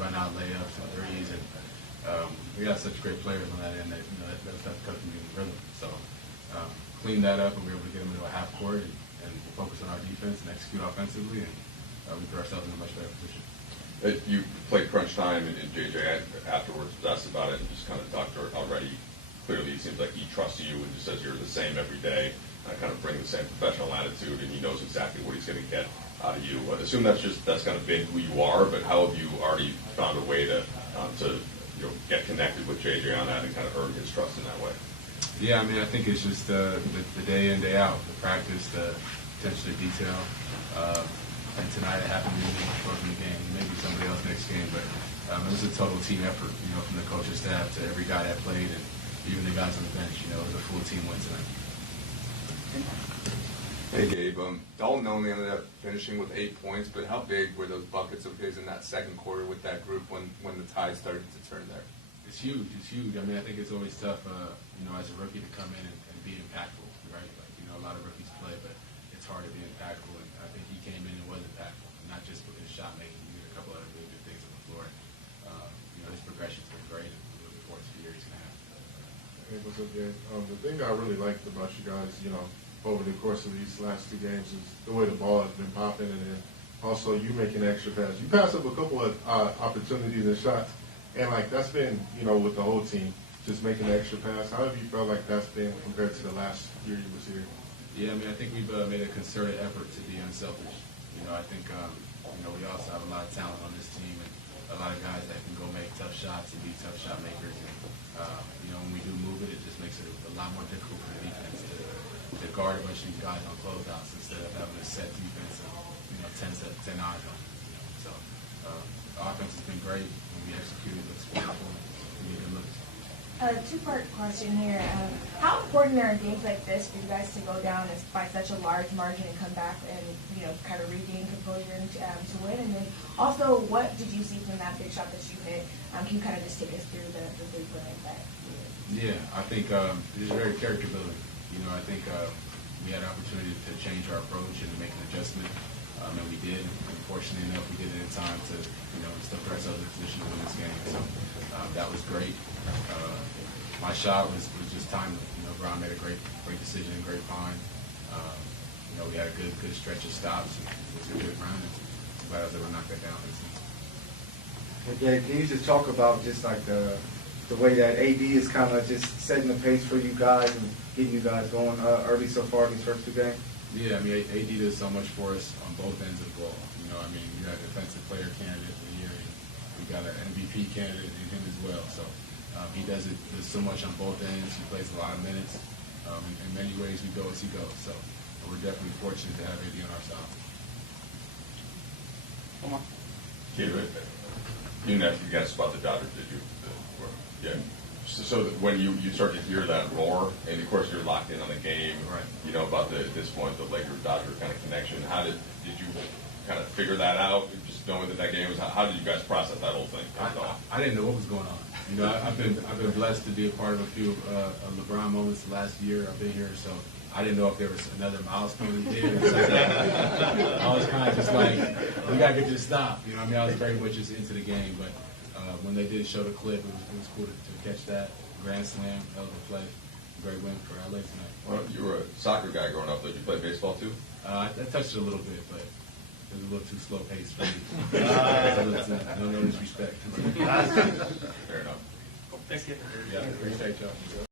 run out layups and threes, and we got such great players on that end that that stuff comes from getting rhythm. So clean that up, and we were able to get them into a half court and focus on our defense and execute offensively, and we put ourselves in a much better position. You played crunch time, and JJ afterwards was asked about it and just kind of talked already. Clearly, it seems like he trusts you and just says you're the same every day. Kind of bring the same professional attitude, and he knows exactly what he's going to get out of you. I assume that's kind of been who you are, but how have you already found a way to get connected with JJ on that and kind of earn his trust in that way? Yeah, I mean, I think it's just the day in, day out, the practice, the attention to detail. And tonight it happened to me before the game, maybe somebody else next game, but it was a total team effort, from the coaching staff to every guy that played and even the guys on the bench. It was a full team win tonight. Hey Gabe, Dalton only ended up finishing with 8 points, but how big were those buckets of his in that second quarter with that group when the tide started to turn there? It's huge. It's huge. I mean, I think it's always tough, as a rookie to come in and be impactful, right? Like, a lot of rookies play, but it's hard to be impactful. And I think he came in and was impactful, not just with his shot making. He did a couple other really good things on the floor. His progression's been great, and we're looking forward to the year he's going to have. Hey, what's up, Gabe? The thing I really liked about you guys, over the course of these last 2 games is the way the ball has been popping, and then also you making extra passes. You passed up a couple of opportunities and shots, and that's been, with the whole team, just making the extra pass. How have you felt like that's been compared to the last year you was here? Yeah, I mean, I think we've made a concerted effort to be unselfish. I think, we also have a lot of talent on this team and a lot of guys that can go make tough shots and be tough shot makers. And, when we do move it, it just makes it a lot more difficult for the defense to guard a bunch of these guys on closeouts instead of having a set defense of 10 eyes on them. So the offense has been great. When we executed, it looks beautiful. We need to look. Two-part question here. How important are games like this for you guys to go down by such a large margin and come back and kind of regain composure and to win? And then also, what did you see from that big shot that you hit? Can you kind of just take us through the three-point like that? Yeah, I think it's very character building. I think we had an opportunity to change our approach and to make an adjustment, and we did. And fortunately enough, we did it in time to still put ourselves in a position to win this game. So that was great. My shot was just timed. Brown made a great decision and great find. We had a good stretch of stops. It was a good run. I'm glad I was able to knock that down. Okay, can you just talk about just like the way that AD is kind of just setting the pace for you guys and getting you guys going early so far these first 2 games? Yeah, I mean, AD does so much for us on both ends of the ball. I mean, we got a defensive player candidate of the year, and we got an MVP candidate in him as well. So he does so much on both ends. He plays a lot of minutes. In many ways, we go as he goes. So we're definitely fortunate to have AD on our side. Come on. You didn't have to guess about the Dodgers, did you? Yeah. So that when you start to hear that roar, and of course you're locked in on the game, right? About at this point the Lakers-Dodger kind of connection. How did you kind of figure that out? Just knowing that game was, how did you guys process that whole thing? I didn't know what was going on. I've been blessed to be a part of a few of LeBron moments the last year I've been here, so I didn't know if there was another milestone here. I was kind of just like, we gotta get this stop. I was very much just into the game, but when they did show the clip, it was cool to catch that grand slam, hell of a play, great win for LA tonight. Well, you were a soccer guy growing up. Did you play baseball too? I touched it a little bit, but it was a little too slow paced for me. No disrespect. Fair enough. Thanks, Gabe. Yeah, appreciate y'all.